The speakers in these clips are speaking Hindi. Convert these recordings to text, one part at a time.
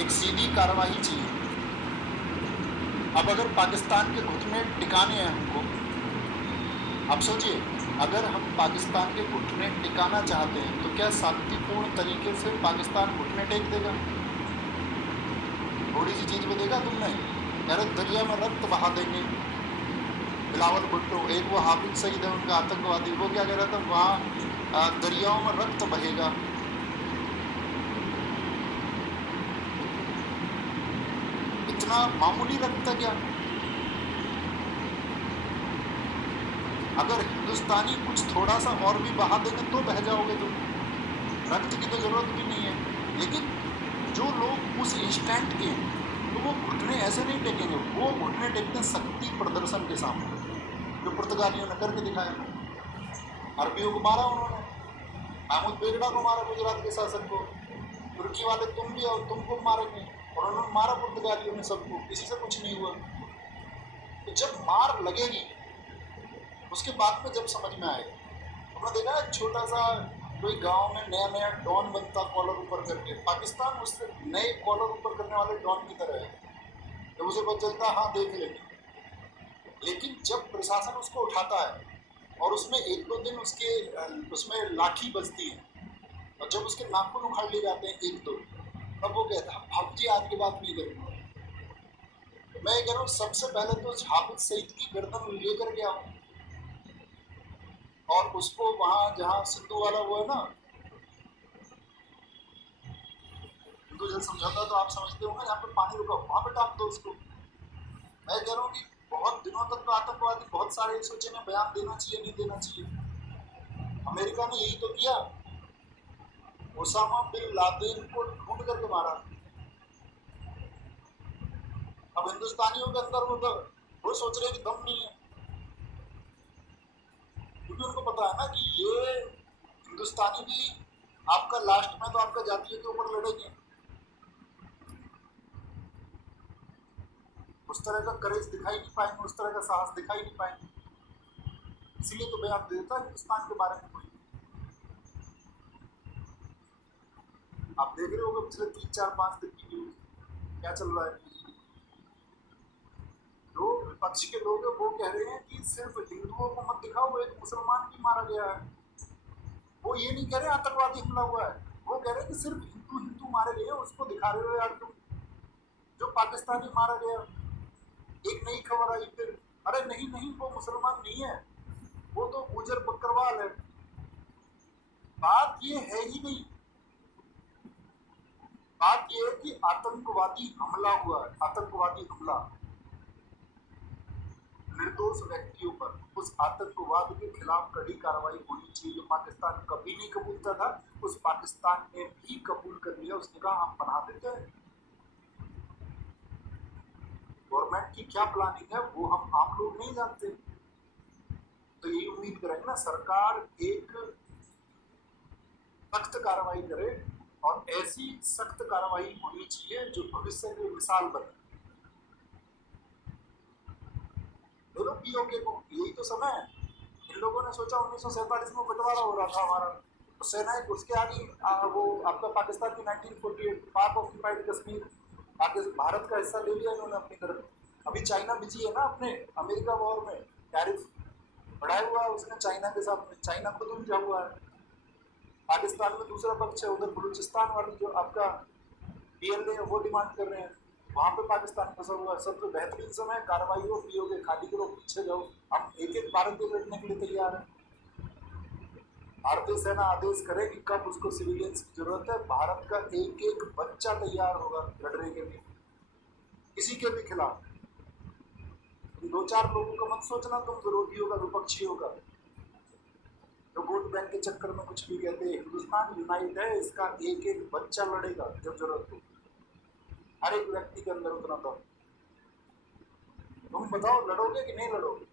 एक सीधी कार्रवाई चाहिए। अब अगर पाकिस्तान के घुटने टिकाने हैं हमको, आप सोचिए, अगर हम पाकिस्तान के घुटने टिकाना चाहते हैं तो क्या शांतिपूर्ण तरीके से पाकिस्तान घुटने टेक देगा? थोड़ी सी चीज में देखा तुमने, यार दरिया में रक्त बहा देंगे। बिलावल भुट्टो, एक वो हाफिज सईद है उनका आतंकवादी, वो क्या कह रहा था, वहाँ दरियाओं में रक्त बहेगा। इतना मामूली रक्त है क्या? अगर हिंदुस्तानी कुछ थोड़ा सा और भी बहा देंगे तो बह जाओगे तुम, रक्त की तो जरूरत भी नहीं है। लेकिन जो लोग उस इंस्टेंट के, तो वो घुटने ऐसे नहीं टेकेंगे, वो घुटने टेकते हैं शक्ति प्रदर्शन के सामने, जो पुर्तगालियों ने करके दिखाया। अरबियों को मारा उन्होंने, महमूद बेगड़ा को मारा, गुजरात के शासक को। तुर्की वाले तुम भी और तुमको मारेंगे, और उन्होंने मारा पुर्तगालियों ने सबको, किसी से कुछ नहीं हुआ। तो जब मार लगेगी उसके बाद में जब समझ में आएगा। हमने देखा है छोटा सा कोई गांव में नया नया डॉन बनता कॉलर ऊपर करके, पाकिस्तान उससे नए कॉलर ऊपर करने वाले डॉन की तरह है। जब उसे पता चलता हाँ देख लेंगे, लेकिन जब प्रशासन उसको उठाता है और उसमें एक दो दिन उसमें लाठी बजती है, और जब उसके नाखून उखाड़ लिए जाते हैं एक दो, तब वो कहता है अब जी आज की बात नहीं करूँगा। मैं कह रहा हूँ सबसे पहले तो हाफिज सईद की गर्दन लेकर के आओ, और उसको वहां जहां सिंधु वाला वो है ना, सिंधु जल समझौता तो आप समझते होंगे, जहाँ पे पानी रुका वहां पे टाप दो उसको। मैं कह रहा हूँ कि बहुत दिनों तक तो आतंकवादी बहुत सारे सोचे ने बयान देना चाहिए नहीं देना चाहिए। अमेरिका ने यही तो किया, ओसामा बिन लादेन को ढूंढ करके मारा। अब हिंदुस्तानियों के अंदर वो सोच रहे कि दम नहीं है, क्योंकि उनको पता है ना कि ये हिंदुस्तानी भी आपका लास्ट में तो आपका जातीय के ऊपर लड़ेंगे। उस तरह का करेज दिखाई नहीं पाएंगे, उस तरह का साहस दिखाई नहीं पाएंगे। इसीलिए तो बयान देता है हिंदुस्तान के बारे में कोई। आप देख रहे होंगे पिछले 3 4 5 दिन की न्यूज क्या चल रहा है। जो विपक्ष के लोग हैं वो कह रहे हैं कि सिर्फ हिंदुओं को मत दिखाओ, एक मुसलमान भी मारा गया है। वो ये नहीं कह रहे आतंकवादी हमला हुआ है, वो कह रहे हैं कि सिर्फ हिंदू हिंदू मारे गए हैं, उसको दिखा रहे हो यार तुम। जो पाकिस्तानी मारा गया, एक नई खबर आई फिर, अरे नहीं नहीं वो मुसलमान नहीं है, वो तो गुजर बकरवाल है। बात ये है ही नहीं, बात ये है कि आतंकवादी हमला हुआ है, आतंकवादी हमला निर्दोष व्यक्तियों पर। उस आतंकवाद के खिलाफ कड़ी कार्रवाई होनी चाहिए, जो पाकिस्तान कभी नहीं कबूलता था, उस पाकिस्तान ने भी कबूल कर लिया। उसने कहा हम बना देते हैं। गवर्नमेंट की क्या प्लानिंग है वो हम आम लोग नहीं जानते, तो यही उम्मीद करेंगे ना सरकार एक सख्त कार्रवाई करे, और ऐसी सख्त कार्रवाई होनी चाहिए जो भविष्य में मिसाल बने। दोनों पीओके को यही तो समय है। इन लोगों ने सोचा 1947 में बंटवारा हो रहा था हमारा, तो सेना उसके आगे वो आपका पाकिस्तान की 1948 पाक ऑक्यूपाइड कश्मीर, भारत का हिस्सा ले लिया इन्होंने अपनी तरफ। अभी चाइना बिजी है ना अपने अमेरिका वॉर में, टैरिफ बढ़ाया हुआ है उसने चाइना के साथ में, चाइना खुद उलझा हुआ है। पाकिस्तान में दूसरा पक्ष है, उधर बलूचिस्तान वाली जो आपका पीएलए है वो डिमांड कर रहे हैं, वहां पे पाकिस्तान फंसा हुआ है। सबसे बेहतरीन समय कार्रवाई हो, पीओके खाली करो, पीछे जाओ। हम एक एक भारतीय लड़ने के लिए तैयार है। भारतीय सेना आदेश करे कि कब उसको सिविलियंस की जरूरत है, भारत का एक एक बच्चा तैयार होगा लड़ने के लिए, किसी के भी खिलाफ। तुम 2 4 लोगों का मत सोचना, तुम विरोधियों का, विपक्षियों का, जो वोट बैंक के चक्कर में कुछ भी कहते हैं। हिंदुस्तान यूनाइट है, इसका एक एक बच्चा लड़ेगा जब जरूरत हो, हर एक व्यक्ति के अंदर उतना दम। तुम बताओ लड़ोगे कि नहीं लड़ोगे?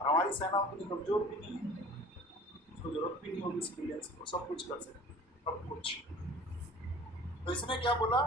और हमारी सेना उतनी कमजोर भी नहीं है, उसको जरूरत भी नहीं होगी सिविलियंस को, सब कुछ कर सकते, सब कुछ। तो इसने क्या बोला,